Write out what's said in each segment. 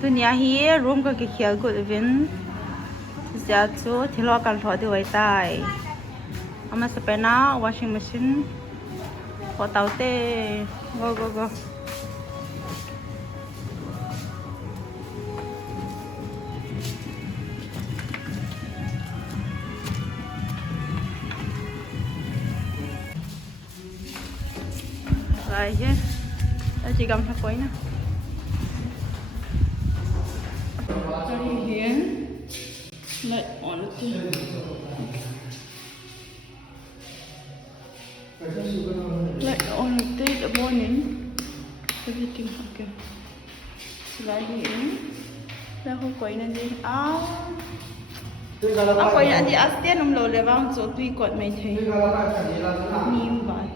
ตัวนี้ฮีร่วมกับเขียวกุดวินจะจูที่รอกันพอดีไว้ใต้เอามาสเปนวอชิ่งแมชชีนพอเตาเต้go lại chứ ta chỉ cầm thắp quấy nè hiến lại on it lại on it the morning everything okay lại hiến lại không quấy nên đi à quấy nên đi ăn tiền ông lô để vào chỗ tùy quật mày thấy nhiều vậy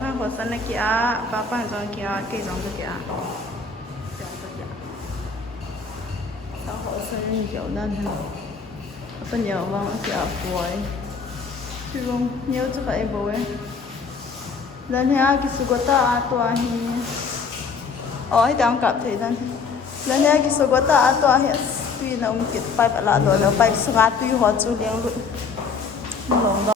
ba hồ sân này kia ba pan rồi kia cây rong kia sao hồ sân nhiều đơn hơn phân nhiều vòng kia bồi chứ không nhiều chứ phải bồi lần này cái số gota tua hi ôi đang cặp thấy lần này cái số gota tua hi tuy là ông kịp bay bả lạ rồi nó bay sát tuy họ chú liang luôn lòng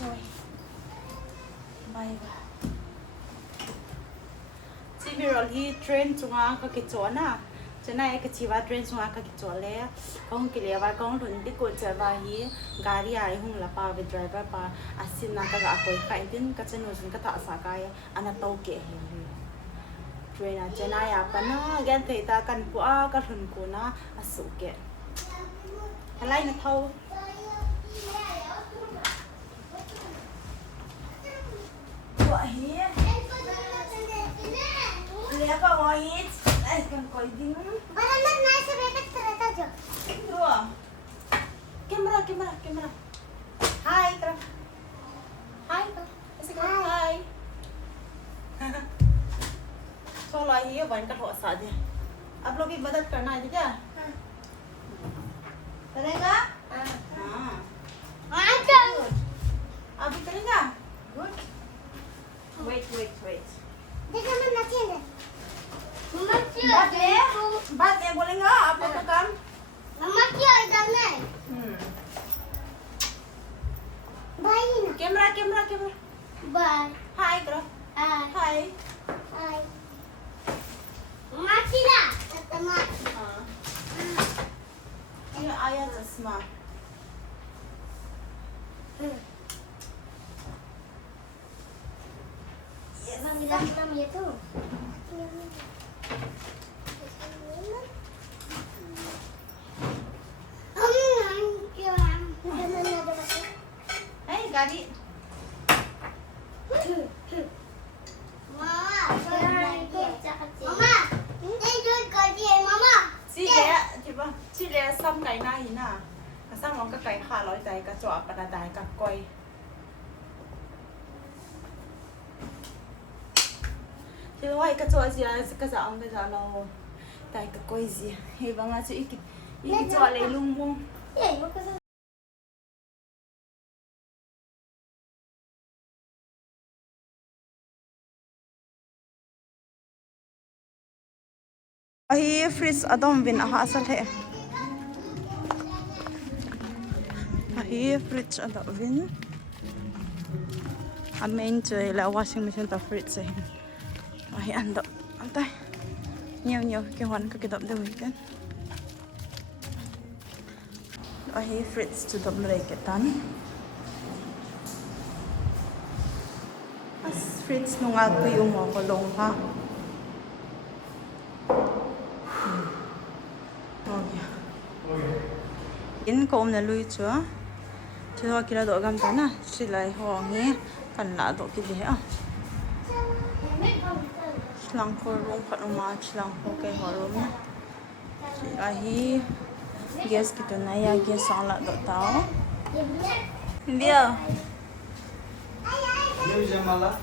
rồi bay vào chỉ vì rồi đi train chúng ta có cái chỗ na chỗ này cái chỉ vào train chúng ta có cái chỗ lẽ con cái lẽ vào con luôn đi coi chơi vào hi gari ai hung là pa với driver pa asin na ka ga koi kai tin ka chen nusun ka tha sa kai ana tau ke hi train a chỗ này à pa na gan thei ta kan pu a ka thun ko na asu ke halai na thau Lihat apa wahid? Kan kau ini. Barangan naik sebelah terata jo. Dua. Kamera. Hai, Tra. Hai, Hai. So lah ये वन का हो सादे. आप लोग की मदद करना है क्या? करेगा? हाँ. Ada. अभी करेगा? Good. Wait. देखो मैं नाचे ना. बात है बोलेंगे आप लोग का काम मम्मा क्या इधर में भाई ना कैमरा बाय हाय करो हाय माची ना तमा हाँ ये आया चश्मा ये नाम ये तो गाड़ी Mama, ini jual gaji Mama. chị lẽ xăm cái này nè xăm mong cáiขาร้อยใจกระจอกกระดาษกับก้อยchứ vậy cái chỗ gì là cái dạng bây giờ nó tại cái coi gì hy vọng là chị cái chỗ lấy lung mông hi fridge adom vin aha asal he hi fridge adom vin a main chơi là washing machine ta fridge he hi ando antai nhiều cái hoàn cái đậm đều hết hi fridge to đậm lấy cái tan fridge nung ako yung mga kolong ha in ko na lui chua chua kila do gam ta na silai ho nge kan la do ki de a Chilang ko room pat uma chilang ko kay room. Ahi gas gitu na ya gas sang la do tao. Dia. Ini bisa malah.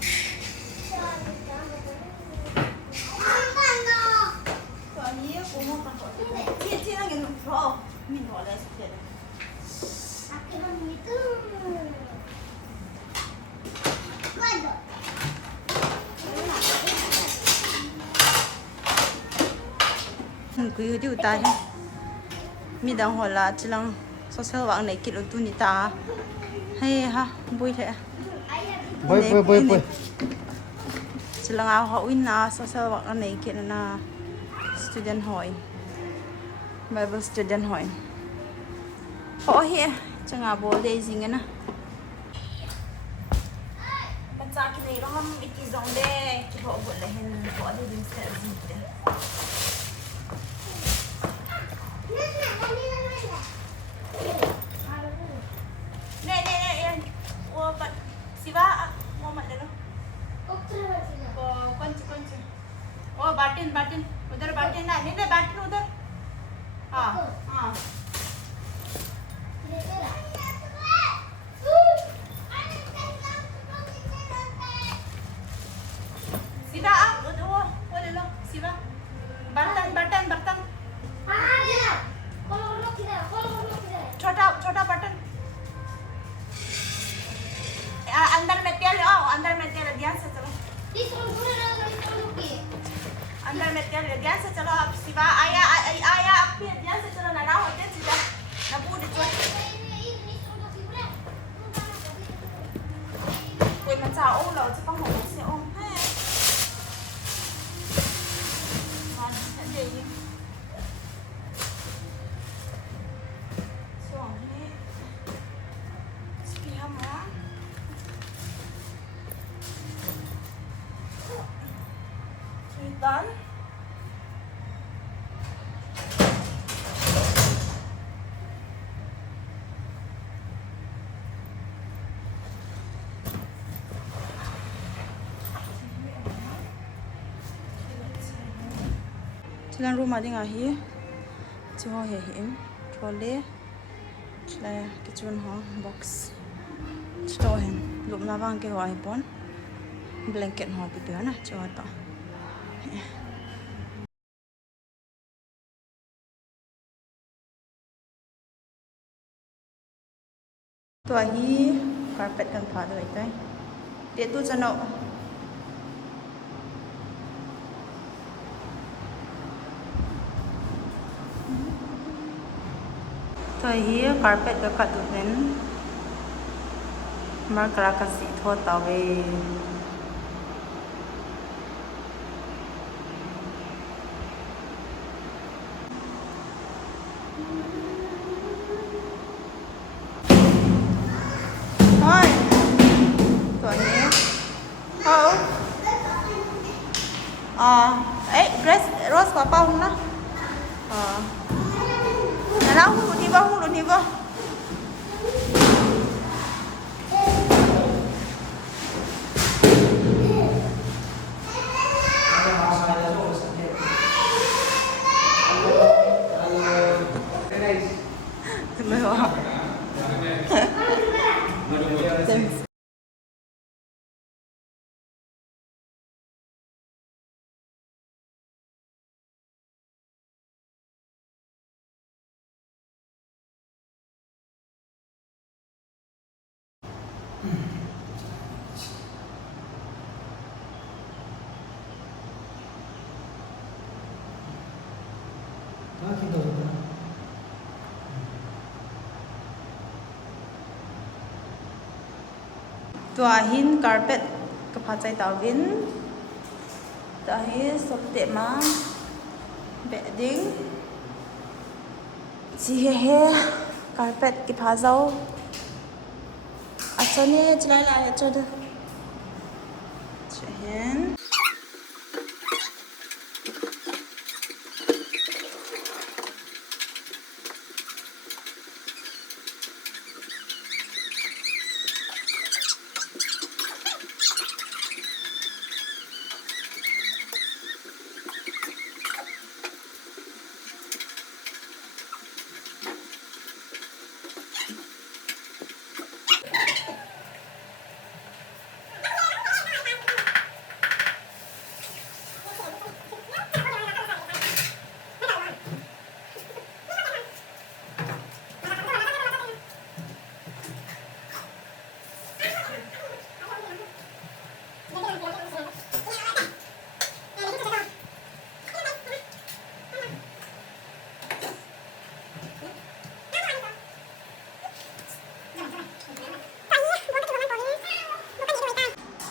Cứ đi tay mi đang hỏi là chỉ lang số số bạn này kilo tu ni ta hay ha bui thế Bơi. chỉ lang áo họ in na số số bạn này kilo na student hỏi Bible student hỏi họ here chẳng à bố đây gì nghe na bạn cha cái này nó không bị gì rong đây chỉ họ bữa lại hen họ đi đến sẽ gì đấy बाल्टीन उधर बाल्टीन ना नहीं बाल्टीन उधर हाँ हाँ सीधा आप वो ले लो सीधा बर्तन छोटा बर्तन अंदर में तेल ध्यान से चलो अंदर में तेल ध्यान से चलो आप सिवा आया आप भी ध्यान से चलो ना होते सीधा ना पूरी जो कोई मन चाह ô lẩu chứ không hổ sẽ ôm hết ngon sẽ gì xuống đi ski hâm á tấn Chilang rumah di ngahi, ciho hehim, trolley, cila kitchen ho box, stohen, lup nawang ke wahi pon, blanket ho pitu na ciho ta. Tu ahi carpet kan pha doi tai, dia tu chano. तो ये कारपेट का कट उठन मर करा का सीट होता वे हाय तो ये ड्रेस रोज पापा हूँ ना nào hung luôn đi vô tuahin carpet kapacay tawin dahil sa tema bedding sihehe carpet kipazaw achone chilala achode chehen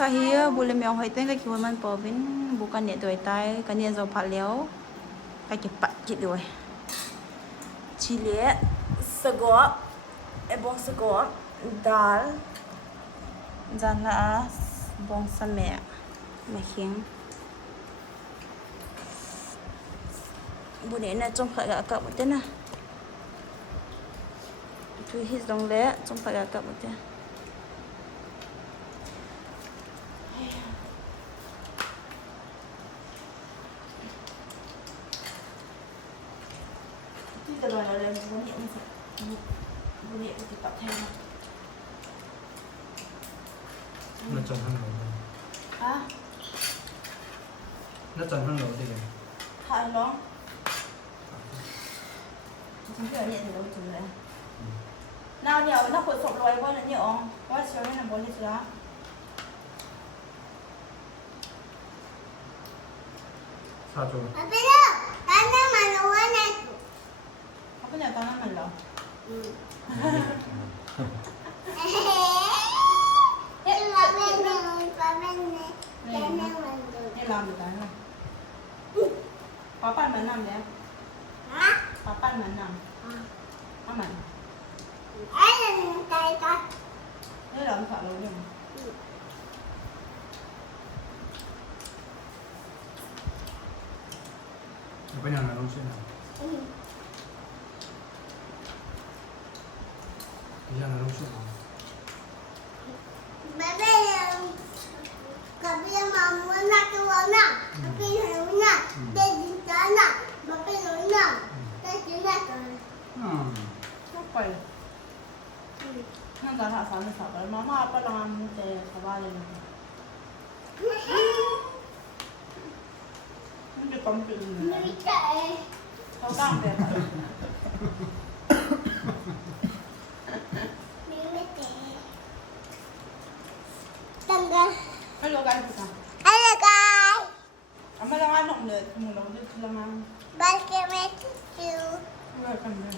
cả hi bù lên mèo hỏi tên cái kiểu mình bỏ bên bù căn nhẹ tuổi tay căn nhẹ dầu phạt léo cái bạch chị đuổi chi lẽ sơ gõ em bông sơ gõ dal dal là bông sa mẹ mẹ khiến bù nè là trong phải cả một tên à thui hít dòng lẽ trong phải cả một tên cái đó là làm bún nhẹ bún nhẹ thì tập thêm nó tròn hơn đầu hả nó tròn hơn đầu thì thả lóng chúng tôi nhẹ thì đâu chừng đấy nào nhiều nó khởi sụp rồi con là nhiều quá sớm nên là bún nhẹ chưa sao rồi Mà bây giờ, tao nói mà nấu ăn này. không có nhà tao nó mình đâu Nhưng mà bên này, và bên này, bên này mình được. nên làm được cái này có pan mà nằm đấy Hả? có pan mà nằm có mình Ấy là tay con. nếu làm sợ luôn đừng bây giờ là đông xuyên nào bây giờ là đông xuyên nào Mà bây giờ, cà phê mà muốn ăn cái món nào, cà phê nấu nào, đây chính cái nào, cà phê nấu nào, đây chính là cái. không phảiนั่นก็ถ้าสอนสอนมาม่าปลามันจะสบายเลยมันจะต้มจืด Người chạy. เขาตั้งแต่ Mình mới chạy. Tăng ra. ไม่รู้กันคือกัน Ấy là cái. เอาไม่ละงานหนุ่มเลยหมูเราจะละงาน Ba cái mẹ chú. เลิกกันเลย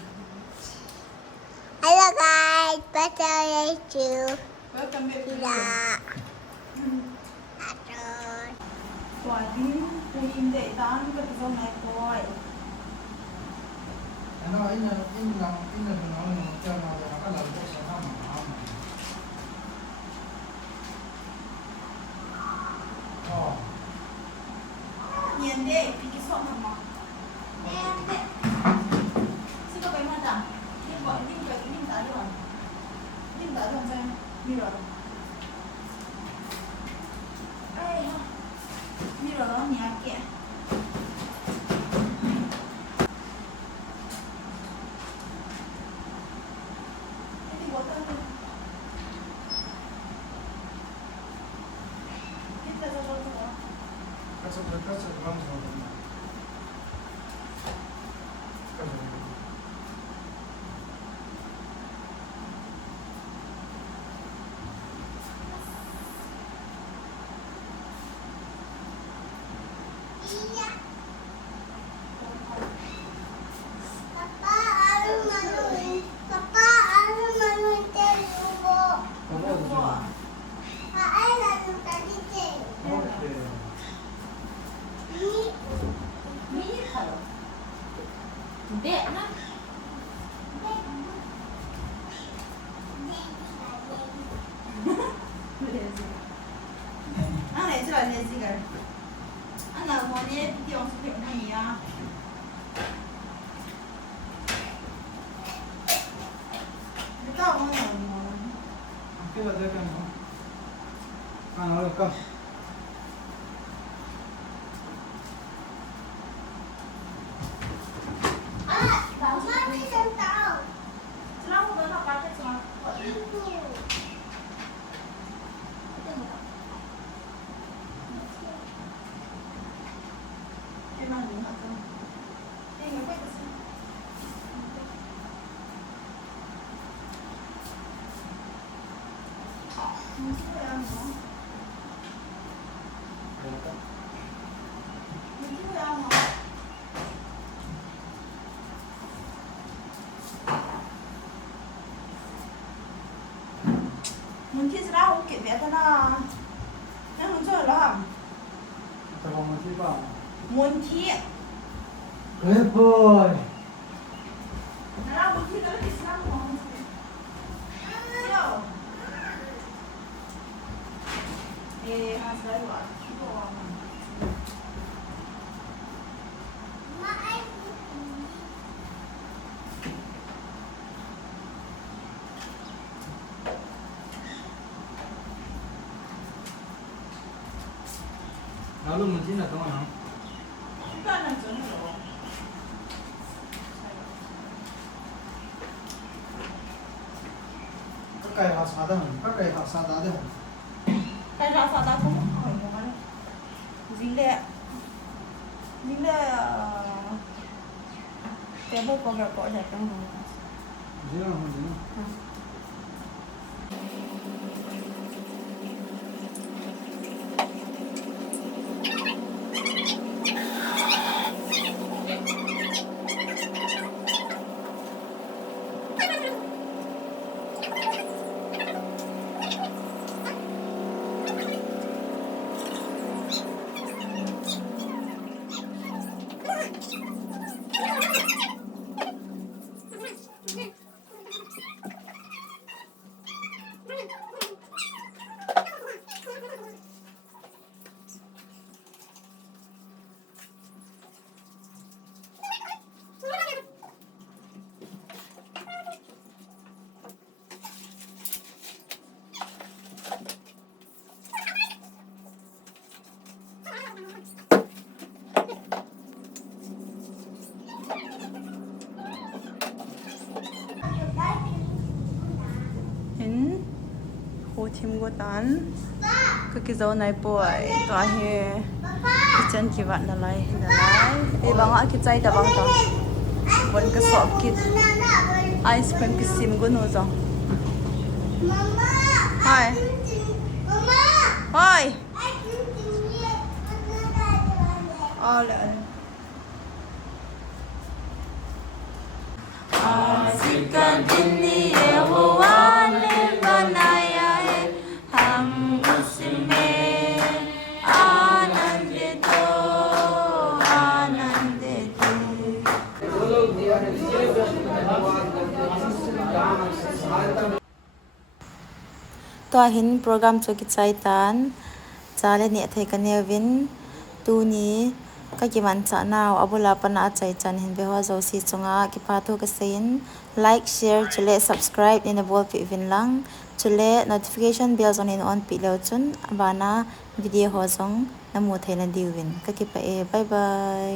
Ấy là cái. Ba cái mẹ chú. เลิกกันเบ็ด Thì là. À rồi. สวัสดีคุณอินเดตันก็จะส่งให้คอย nó ấy là nó cho nó có lần tôi sẽ không mà nhìn đi cái sọ mà em đấy xin có cái mặt à nhưng gọi nhưng cái nhưng đã rồi nhưng đã rồi xem như rồi ai như rồi đó nhà kìa That's a long one. Papa, ano manuin? Papa, ano manuin tayo mo? Ay, ano tayo mini color hindi na anh này là gì cả anh là món nhé tiêu sự kiện này à cái tao không hiểu Cái là đây cần không? Nó được không? Mama, đi xem tao. nó không có cái cái gì em ăn đúng không em có cái gì mình chưa ăn nữa mình chưa ăn nữa mình khi ra không kịp vậy đó 我去吧。 muốn thi 哎 boy。 nào muốn thi cái gì sao không ê hai sai rồi Mà anh Lalu mungkin atau mana? chúng ta làm giống rồi Các cây họ xả đấy, các cây họ xả đá đấy. tại sao sao ta không hỏi một cái dính lệ cái bộ có việc có giải trong rồi Gì nào, gì nào. hình hồ thêm của tán cái dấu này bội tòa hè cái chân kỳ vạn là lại đi bằng họ cái dây đã bằng tao vẫn cái sọp kít ice cream cái sim của nó rồi Mama. hi Mama. hi Anh cũng tìm hiểu. Anh ờ lại Asikan ini Yehovah lebanaya ham usme anandito ananditoตัวหินโปรแกรมจุกิจใจตันจาเลเนเทกันเนวินตูนี้ก็กิมันจะนาวอบุลาปนาใจจันเห็นเบหัวโจซีจงอากิปาทุกเซนไลค์แชร์จุเล subscribe ในบอลปิวินลังจุเล notification bell จงเห็นออนปิเลวจุนบานาวิดีโอหัวจงน้ำมูเทนดิวินก็กิปะเอบายบาย